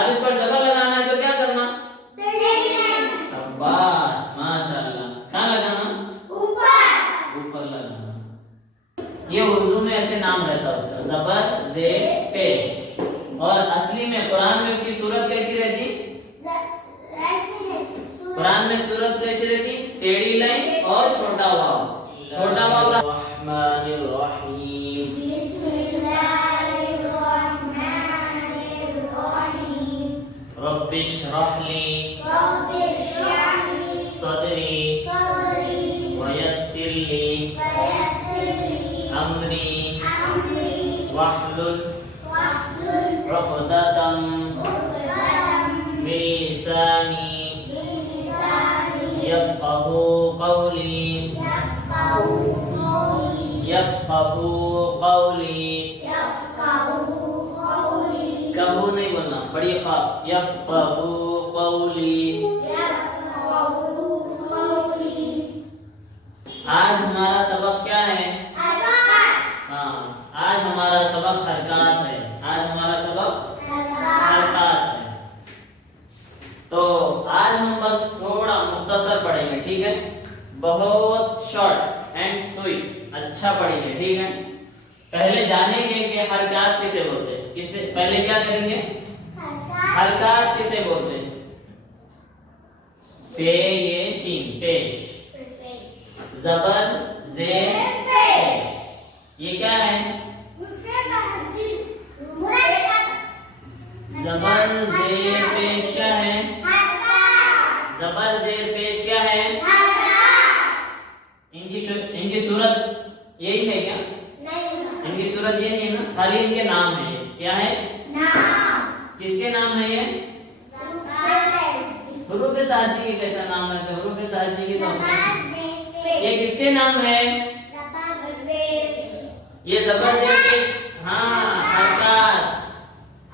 अब इस पर जबर लगाना है तो क्या करना? शाबाश, माशाल्लाह। कहाँ लगाना? ऊपर लगाना। ये उर्दू में ऐसे नाम रहता है उसका, जबर जेर पेश। और असली में कुरान में उसकी सूरत कैसी रहती? कुरान में सूरत कैसी रहती? टेढ़ी लाइन और छोटा वाव। छोटा वाव रहमानिर रहीम, बिस्मिल्लाहिर रहमानिर रहीम, रब्बिश्रह ली सदरी वयस्सिर ली अमरी वहलुल उक़दतम मिन लिसानी यफ़क़हू क़ौली। कहू नहीं बोलना, पढ़िए काफ। यफ़क़हू क़ौली। आज हमारा सबक क्या है? हाँ, आज हमारा सबक हरकत है। आज हमारा सबक हरकत है। तो आज हम बस थोड़ा मुख्तसर पढ़ेंगे, ठीक है? बहुत शॉर्ट एंड स्वीट, अच्छा पढ़ेंगे, ठीक है? पहले जानेंगे कि हरकत किसे बोलते हैं। किससे पहले क्या करेंगे? हरकत किसे बोलते हैं? पे ये शीन पेश, जबर जेर पेश। ये क्या है? जबर जेर पेश क्या है? जबर जेर पेश क्या है? इनकी सूरत यही है क्या? इनकी सूरत ये नहीं है ना, खाली इनके नाम है। ये क्या है? नाम। किसके नाम है ये? हुरूफ ताजी के कैसा नाम है? तो हुरूफ ताजी के तो ये किसके नाम है? ये जबर जेर पेश। हाँ, हरकत।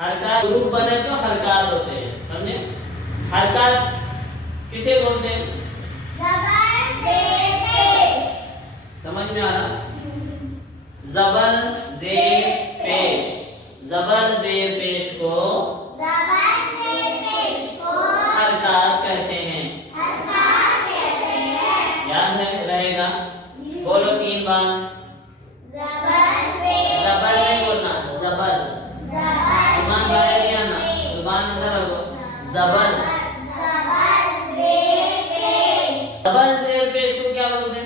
हरकत हुरूफ बने तो हरकत होते हैं, समझे? हरकत किसे बोलते हैं? समझ में आ रहा? जबर जेर पेश। जबर जेर पेश को हरकत कहते हैं। याद है, रहेगा? बोलो 3 बार। जबर नहीं बोलना, जबर। जुबान बाहर नहीं आना, जुबान अंदर रखो। जबर जबर जेर पेश को क्या बोलते हैं?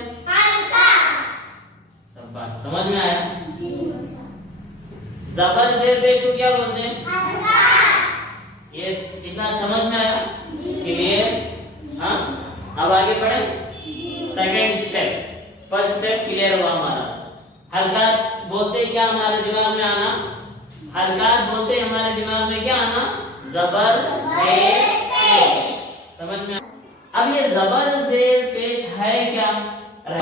समझ में आया? जबर जेर पेश को क्या बोलते हैं? ये इतना समझ में आया? क्लियर? हाँ, अब आगे बढ़े। Second step. First step clear हुआ हमारा। हरकत बोलते क्या हमारे दिमाग में आना? हरकत बोलते हमारे दिमाग में क्या आना? जबर जेर पेश। समझ में? अब ये जबर जेर पेश है क्या?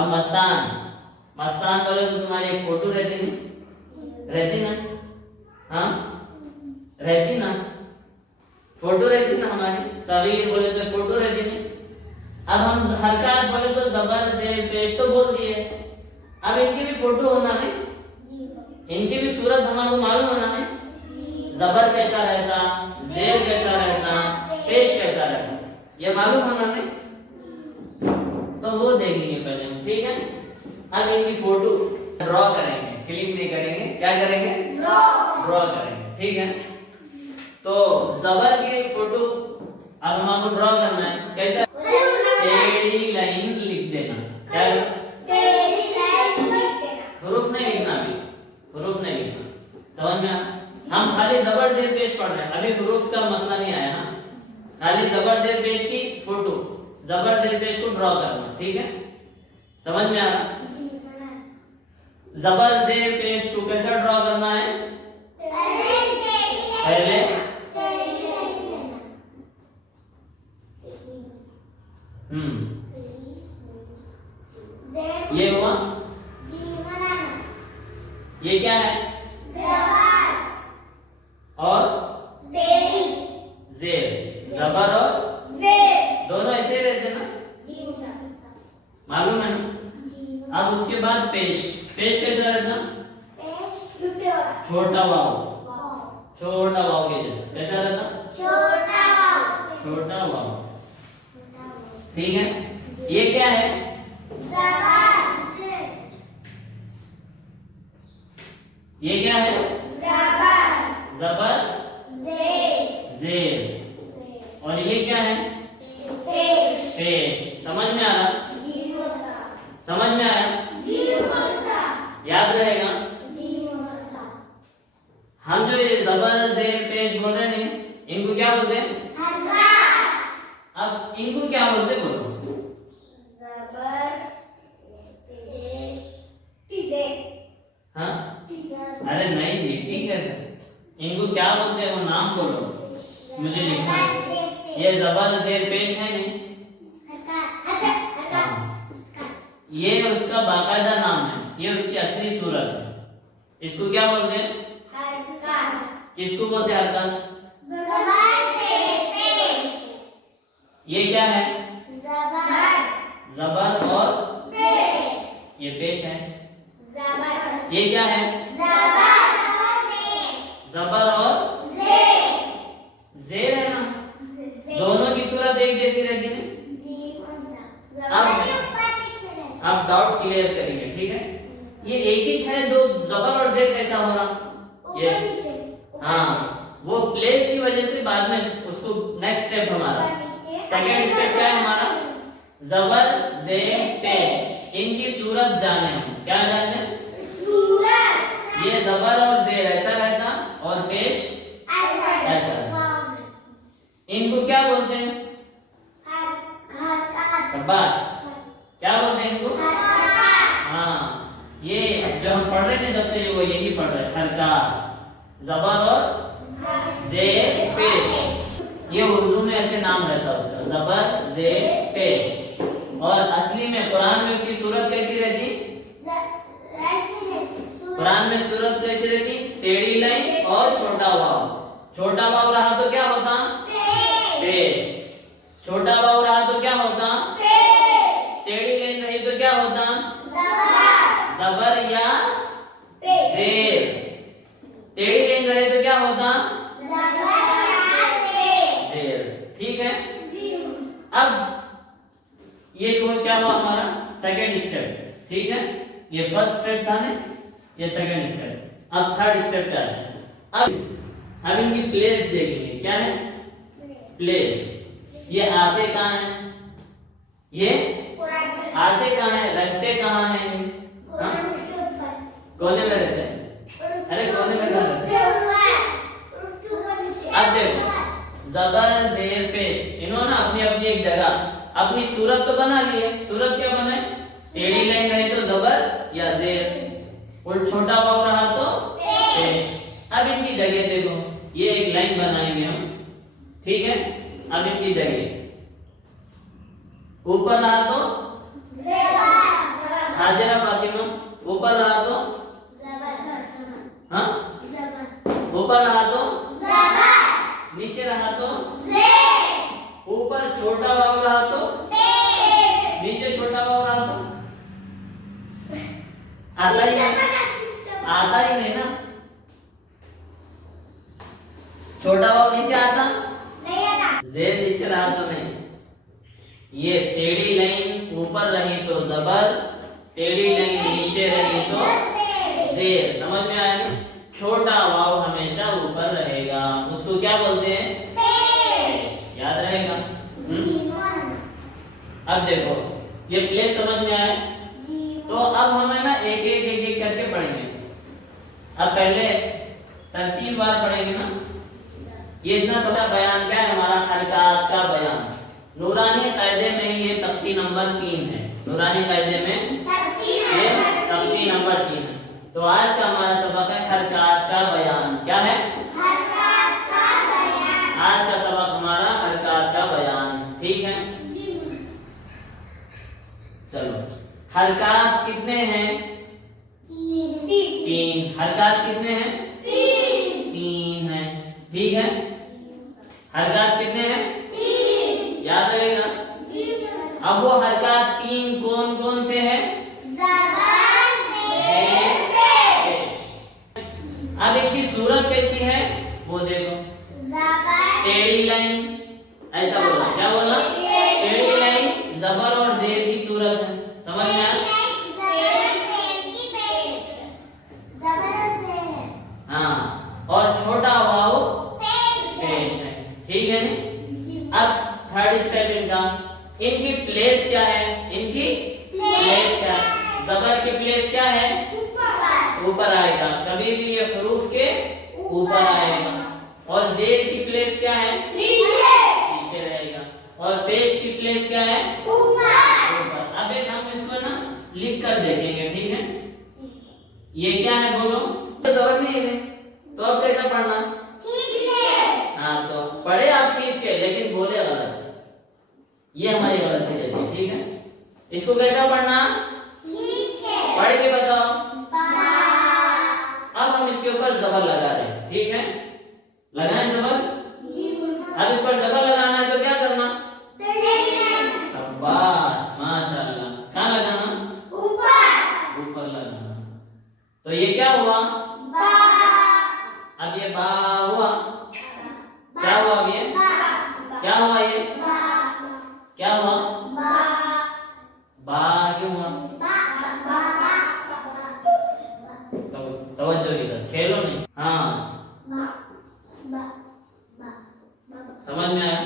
मस्तान। मस्तान बोले तो तुम्हारी एक फोटो रहती ना? हाँ, रहती ना? फोटो रहती ना हमारी। सगीर बोले तो फोटो रहती नहीं। अब हम हरकत बोले तो जबर जेर पेश तो बोल दिए। अब इनकी भी फोटो होना नहीं, इनकी भी सूरत हमारे को मालूम होना नहीं। जबर कैसा रहता, जेर कैसा रहता, पेश कैसा रहता, ये मालूम होना नहीं। तो वो देखेंगे पहले हम, ठीक है? अब इनकी फोटो ड्रॉ करेंगे, क्लिक नहीं करेंगे। क्या करेंगे? ड्रॉ करेंगे, ठीक है? तो जबर की फोटो अब हमको ड्रॉ करना है। कैसा? टेढ़ी लाइन लिख देना। क्या? हुरूफ नहीं लिखना, अभी हुरूफ नहीं लिखना। समझ में? हम खाली जबर जेर पेश पढ़ रहे हैं, अभी हुरूफ का मसला नहीं आया। हाँ, खाली जबर जेर पेश की फोटो, जबर जेर पेश को ड्रॉ करना, ठीक है? समझ में आ रहा? जबर जेर पेश को कैसा ड्रॉ करना है? पहले ये हुआ। ये क्या है? और जेर। जबर और दोनों ऐसे रहते ना, मालूम है ना? अब उसके बाद पेश। पेश कैसा रहता? छोटा वाव, छोटा वाव के जैसा। कैसा रहता? छोटा वाव। ठीक है, ये क्या है? ये क्या है? जबर जेर। और ये क्या है? पेश। समझ में आ रहा? समझ में आया? याद रहेगा। हम जो ये जबर जेर पेश बोल रहे हैं इनको क्या बोलते हैं? अब इनको क्या बोलते हैं बोलो? हाँ, अरे नहीं जी, ठीक है सर। इनको क्या बोलते हैं वो नाम बोलो, मुझे लिखना है। ये जबर जेर पेश है नहीं? ये उसका बाकायदा नाम है, ये उसकी असली सूरत है। इसको क्या बोलते हैं? किसको बोलते हैं हरकत? ये क्या है? जबर और ये पेश है। ये क्या है? जबर और जेर है ना? दोनों की सूरत एक जैसी रहती है। अब डाउट क्लियर करेंगे, ठीक है? ये एक ही है, दो जबर और जेर कैसा हो रहा? ये हाँ, वो प्लेस की वजह से बाद में उसको नेक्स्ट स्टेप हमारा सेकंड स्टेप क्या है हमारा? जबर जेर पेश। इनकी सूरत जाने हम क्या जाने? ये जबर और जेर ऐसा रहता और पेश ऐसा। इनको क्या बोलते हैं? शाबाश, क्या बोलते हैं इनको? हाँ, ये जो हम पढ़ रहे थे जब से वो यही पढ़ रहे, हरकत जबर और जेर पेश। ये उर्दू में ऐसे नाम रहता है उसका, जबर जेर पेश। और असली में कुरान में उसकी सूरत कैसी रहती? कुरान में सूरत कैसी रहती? टेढ़ी लाइन और छोटा वाव। छोटा वाव रहा तो क्या होता? पेश। छोटा वाव रहा तो क्या होता? टेढ़ी लाइन रही तो क्या होता? जबर या जेर। टेढ़ी लाइन रहे तो क्या होता? जेर। ठीक है, अब ये क्या हुआ हमारा? Second step. ठीक है, ये फर्स्ट स्टेप था ना, ये सेकंड स्टेप। अब थर्ड स्टेप पे आते हैं। अब इनकी प्लेस देखेंगे। क्या है? प्लेस। ये आते कहाँ हैं? ये आते कहाँ हैं? रखते कहाँ हैं? कोने में रहते हैं। अरे कोने में कहाँ रहते हैं? अब देखो, जबर जेर पेश, इन्होंने अपनी अपनी एक जगह अपनी सूरत तो बना ली है। सूरत क्या बनाए? टेढ़ी लाइन रहे तो जबर या जेर, और छोटा वाव रहा तो पेश। अब इनकी जगह देखो, ये एक लाइन बनाएंगे हम, ठीक है? अब इनकी जगह ऊपर रहा तो हाजिरा फातिमा, ऊपर रहा तो हाँ, ऊपर रहा तो नीचे रहा तो ऊपर छोटा वाव रहा तो नीचे छोटा वाव रहा तो आता ही नहीं ना। छोटा वाव नीचे आता जेर नीचे रहा तो नहीं। ये टेढ़ी लाइन ऊपर रही तो जबर, टेढ़ी लाइन नीचे रही तो जेर। समझ में आया ना? छोटा वाव हमेशा ऊपर रहेगा, उसको क्या बोलते हैं? याद रहेगा। अब देखो, ये प्लेस समझ में आया? तो अब हमें ना एक एक करके पढ़ेंगे। अब पहले तरतीबवार पढ़ेंगे ना। ये इतना सारा बयान क्या है हमारा? हरकत का बयान। नूरानी कायदे में ये तख्ती नंबर 3 है। नूरानी कायदे में ये तख्ती नंबर 3 है। तो आज का हमारा सबक है हरकत का बयान। क्या है? हरकत का बयान। आज का सबक हमारा हरकत का बयान, ठीक है? चलो, हरकत कितने हैं? 3। हरकत कितने हैं? 3 है, ठीक है? हरकत कितने हैं? 3। याद रहेगा। अब वो हरकत 3 कौन कौन से हैं? अब इनकी सूरत कैसी है वो देखो। टेढ़ी लाइन ऐसा बोलना। क्या बोलना? टेढ़ी लाइन जबर और जेर की सूरत है। समझ में आया? हाँ, और छोटा वाव पेश है। ठीक है ना? अब थर्ड स्टेप इनका, इनकी प्लेस क्या है? इनकी प्लेस क्या है? जबर की प्लेस क्या है? ऊपर आएगा, कभी भी ये हरूफ के ऊपर आएगा। और जेर की प्लेस क्या है? नीचे रहेगा। और पेश की प्लेस क्या है? ऊपर। अब एक हम इसको ना लिख कर देखेंगे। ठीक है, ये क्या है बोलो? तो जबर नहीं है, तो अब कैसा पढ़ना? हाँ, तो पढ़े आप खींच के, लेकिन बोले गलत। ये हमारी गलती रहती है। ठीक है, इसको कैसा पढ़ना? पढ़ के बताओ। अब हम इसके ऊपर जबर लगा रहे हैं। ठीक है, लगाएं जबर। अब इस पर जबर लगाना है तो क्या करना? शाबाश, माशाल्लाह। कहाँ लगाना? ऊपर लगाना। तो ये क्या हुआ? अब ये बा हुआ। क्या हुआ? अब ये क्या हुआ? ये क्या हुआ? बा क्यों हुआ? तवज्जो इधर, खेलो नहीं। हाँ, समझ में आया?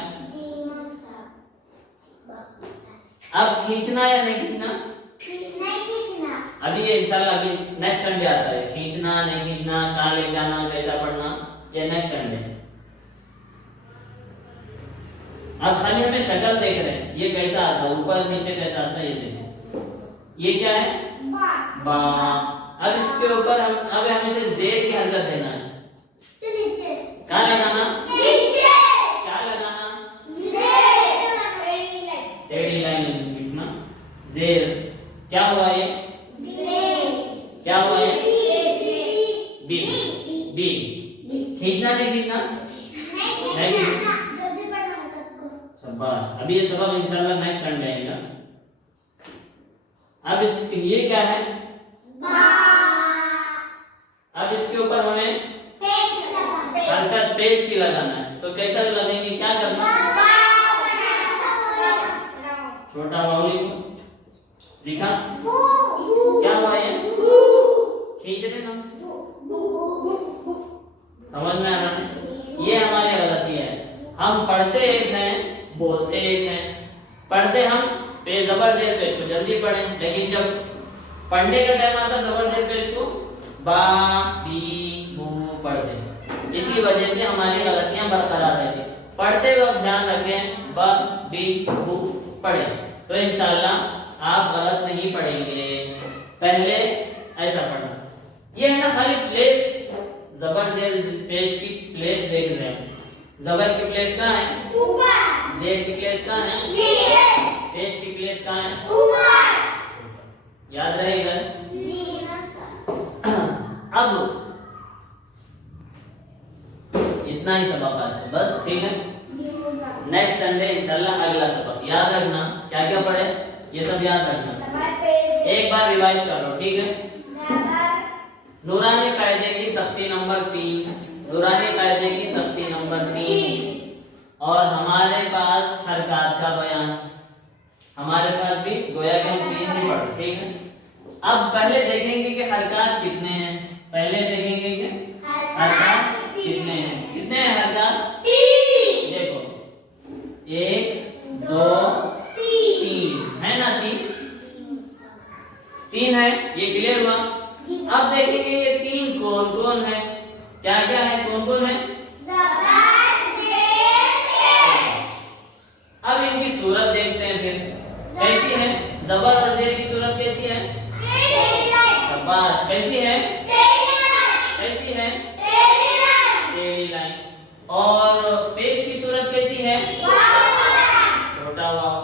अब खींचना या नहीं खींचना? अभी ये इंशाल्लाह अभी नेक्स्ट संडे आता है। खींचना नहीं खींचना, कहाँ ले जाना, कैसा पढ़ना, ये नेक्स्ट संडे। अब खाली हमें शक्ल देख रहे हैं, ये कैसा आता है, ऊपर नीचे कैसा आता है, ये देखें। ये क्या है? बा। अब इसके ऊपर हम अब हमें से जेर की हरकत देना है। कहाँ लगाना? क्या लगाना? टेढ़ी लाइन लिखना। जेर क्या हुआ? ये क्या हुआ? ये बी। बी खींचना नहीं खींचना? नहीं खींचना। शाबाश। अभी ये सबक इंशाल्लाह नेक्स्ट संडे आएगा। अब इस ये क्या है? अब इसके ऊपर हमें हरकत पेश की लगाना है। तो कैसा लगेंगे? क्या करना? छोटा वाव लिखा। क्या हुआ? ये खींच रहे ना? समझ में आ रहा है? ये हमारी गलती है। हम पढ़ते एक हैं, बोलते एक हैं। पढ़ते हम पे जबर जेर पेश को जल्दी पढ़ें, लेकिन जब पढ़ने का टाइम आता जबर जेर पेश को बा बी बू पढ़ते। इसी वजह से हमारी गलतियां बरकरार रहती। पढ़ते वक्त ध्यान रखें, ब बी बू पढ़े, तो इंशाल्लाह आप गलत नहीं पढ़ेंगे। पहले ऐसा पढ़ना। ये है ना खाली प्लेस, जबर जेर पेश की प्लेस देख रहे हैं। जबर की प्लेस कहाँ है? ऊपर। जेर की प्लेस कहाँ है? नीचे। पेश की प्लेस कहाँ है? ऊपर। याद रहेगा? अब इतना ही सबक आज है बस। ठीक है, नेक्स्ट संडे इंशाल्लाह अगला सबक। याद रखना क्या क्या पढ़े, ये सब याद रखना। एक बार रिवाइज करो। ठीक है, नूरानी कायदे की तख्ती नंबर 3, नूरानी कायदे की तख्ती नंबर 3। और हमारे पास हरकत का बयान, हमारे पास भी गोया कि हम 3 ही पढ़े। ठीक है, अब पहले देखेंगे कि हरकत कितने हैं। पहले देखेंगे कि हरकत कितने हैं। कितने हैं हरकत? 3। देखो 1 2 3 है ना? 3 है। ये क्लियर हुआ? अब देखेंगे ये 3 कौन कौन है, क्या क्या है, कौन कौन है? अब इनकी सूरत देखते हैं फिर कैसी है। जबर और जेर की सूरत कैसी है? शाबाश। कैसी है? कैसी है? टेढ़ी लाइन। और पेश की सूरत कैसी है? छोटा वाव।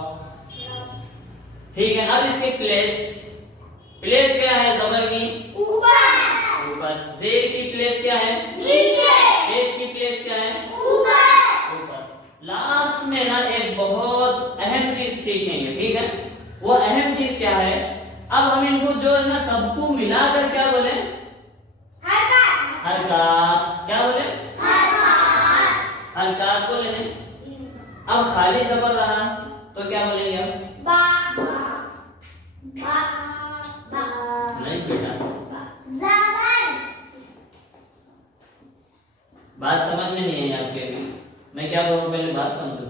ठीक है, अब इसकी प्लेस, प्लेस क्या है जबर की? ऊपर। जेर की प्लेस क्या है? नीचे। पेश की प्लेस क्या है? ऊपर। लास्ट में ना एक बहुत अहम चीज सीखेंगे। ठीक है, वो अहम चीज क्या है? अब हम इनको जो है ना सबको मिलाकर क्या बोले? हरकत। क्या बोले? हरकत बोले। अब खाली जबर रहा तो क्या बोलेंगे अब? बा बा बा नहीं बेटा, जबर बात समझ में नहीं है आपके भी। मैं क्या बोल रहा हूँ पहले बात समझो।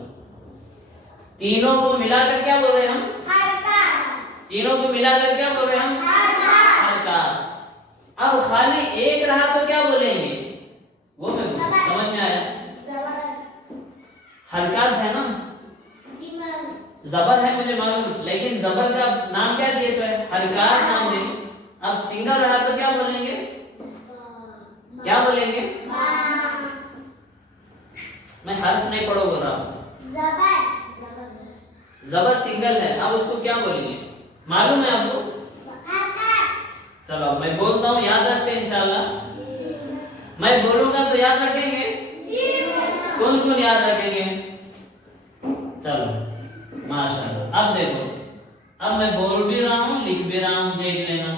तीनों को मिलाकर क्या बोल रहे हैं हम? हरकत तीनों को मिलाकर क्या बोल रहे हैं हम? हरकत। अब खाली एक रहा तो क्या बोलेंगे? वो मैं समझ में आया? हरकत है ना, जबर है मुझे मालूम, लेकिन जबर का नाम क्या दिए सो है? हरकत नाम दिए। अब सिंगल रहा तो क्या बोलेंगे? क्या बोलेंगे? मैं हर्फ नहीं पढ़ो बोल रहा हूँ। जबर सिंगल है, अब उसको क्या बोलेंगे मालूम है आपको? चलो मैं बोलता हूँ, याद रखते हैं इंशाल्लाह। मैं बोलूंगा तो याद रखेंगे? कौन कौन याद रखेंगे? चलो माशाल्लाह। अब देखो, अब मैं बोल भी रहा हूँ लिख भी रहा हूँ, देख लेना।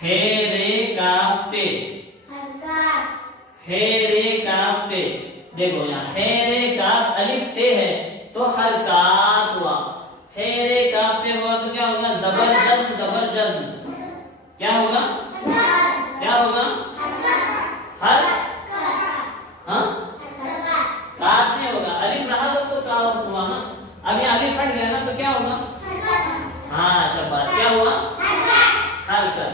हे रे काफ ते, हे रे काफ ते। देखो यहाँ हे रे काफ अलिफ ते है तो हरकत हुआ। हे रे काफ ते हुआ तो क्या होगा? जबर जज्म, जबर जज्म। क्या होगा? क्या होगा? हर हाँ काफ नहीं होगा, अलिफ रहा तो काफ हुआ ना। अब ये अलिफ हट गया ना तो क्या होगा? हाँ शाबाश, क्या हुआ? हरकत।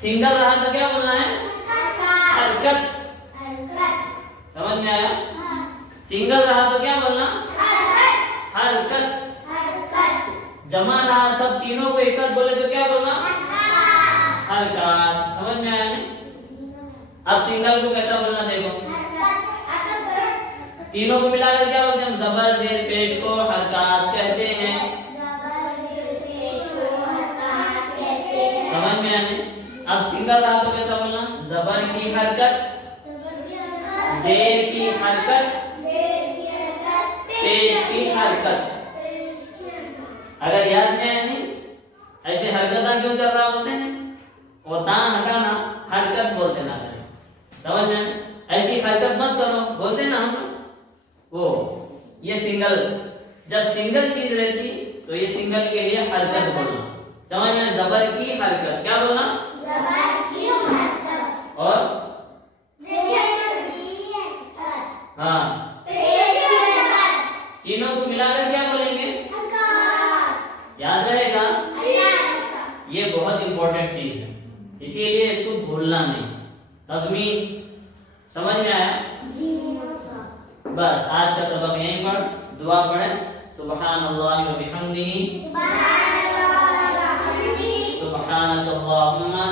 सिंगल रहा तो क्या बोलना है? हरकत। समझ में आया? सिंगल रहा तो क्या बोलना? हरकत। जमा रहा, सब तीनों को एक साथ बोले तो क्या बोलना? हरकत। समझ में आया नहीं? अब सिंगल को कैसा बोलना देखो, तीनों को मिलाकर क्या बोलते हैं? जबर जेर पेश को हरकत कहते हैं। समझ में आया नहीं? अब सिंगल रहा तो कैसा बोलना? जबर की हरकत, जेर की हरकत, पेश की हरकत। अगर याद नहीं आया नहीं, ऐसे हरकत क्यों कर रहा बोलते हैं? वो तां हटाना, हरकत बोलते ना करें। समझ में? ऐसी हरकत मत करो बोलते ना हम। वो ये सिंगल, जब सिंगल चीज रहती तो ये सिंगल के लिए हरकत बोलना। समझ में? जबर की हरकत, क्या बोलना? और हाँ तीनों को मिलाकर क्या बोलेंगे? याद रहेगा? ये बहुत इंपॉर्टेंट चीज है, इसीलिए इसको भूलना नहीं। तज़मीन समझ में आया? बस आज का सबक यहीं पर। दुआ पढ़ें। सुब्हानल्लाहि व बिहम्दिही, सुब्हानकल्लाहुम्मा,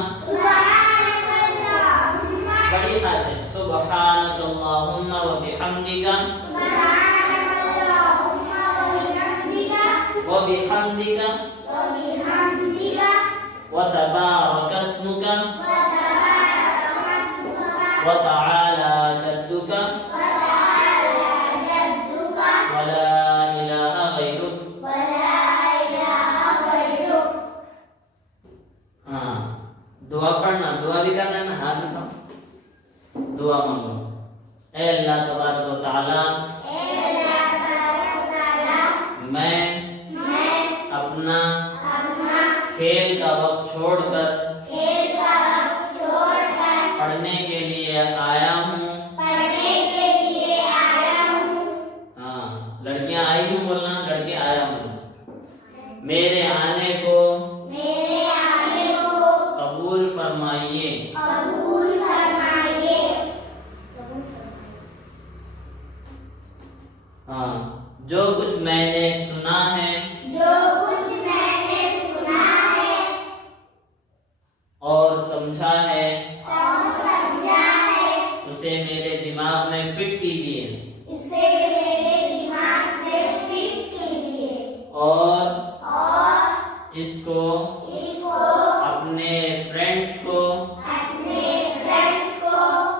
बड़ी हासिल, सुब्हानकल्लाहुम्मा व बिहम्दिका, व बिहम्दिका व तबारक अस्मुका व तआला जद्दुका व ला इलाहा गैरुक। हाँ दुआ पढ़ना, दुआ भी करना ना, हाथ उठाओ, दुआ मांगो। ऐ अल्लाह तबारक व तआला, मैं अपना खेल का वक्त छोड़कर पढ़ने के लिए आया हूँ। हाँ लड़कियां आई हूँ बोलना, लड़के आया हूँ। मेरे आने को कबूल फरमाइए। हाँ जो कुछ मैंने सुना है और समझा है उसे मेरे दिमाग में फिट कीजिए और इसको अपने फ्रेंड्स को,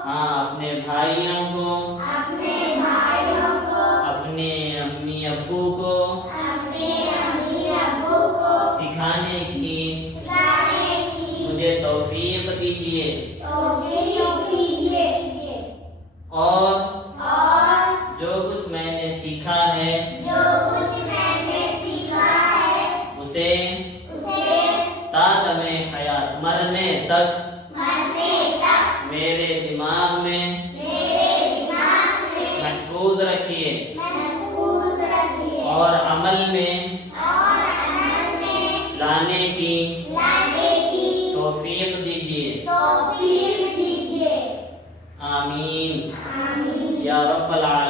हाँ अपने भाइयों को, अपने अम्मी अब्बू को सिखाने की मुझे तौफीक दीजिए। दीजिए तौफीक दीजिए और और जो कुछ मैंने सीखा है जो कुछ मैंने सीखा है उसे उसे तादमे हयात मरने तक मरने तक मेरे दिमाग में महफूज रखिए महफूज रखिए और अमल में लाने की तौफीक दीजिए। तौफीक दीजिए आमीन आमीन या रब्बल आलमीन।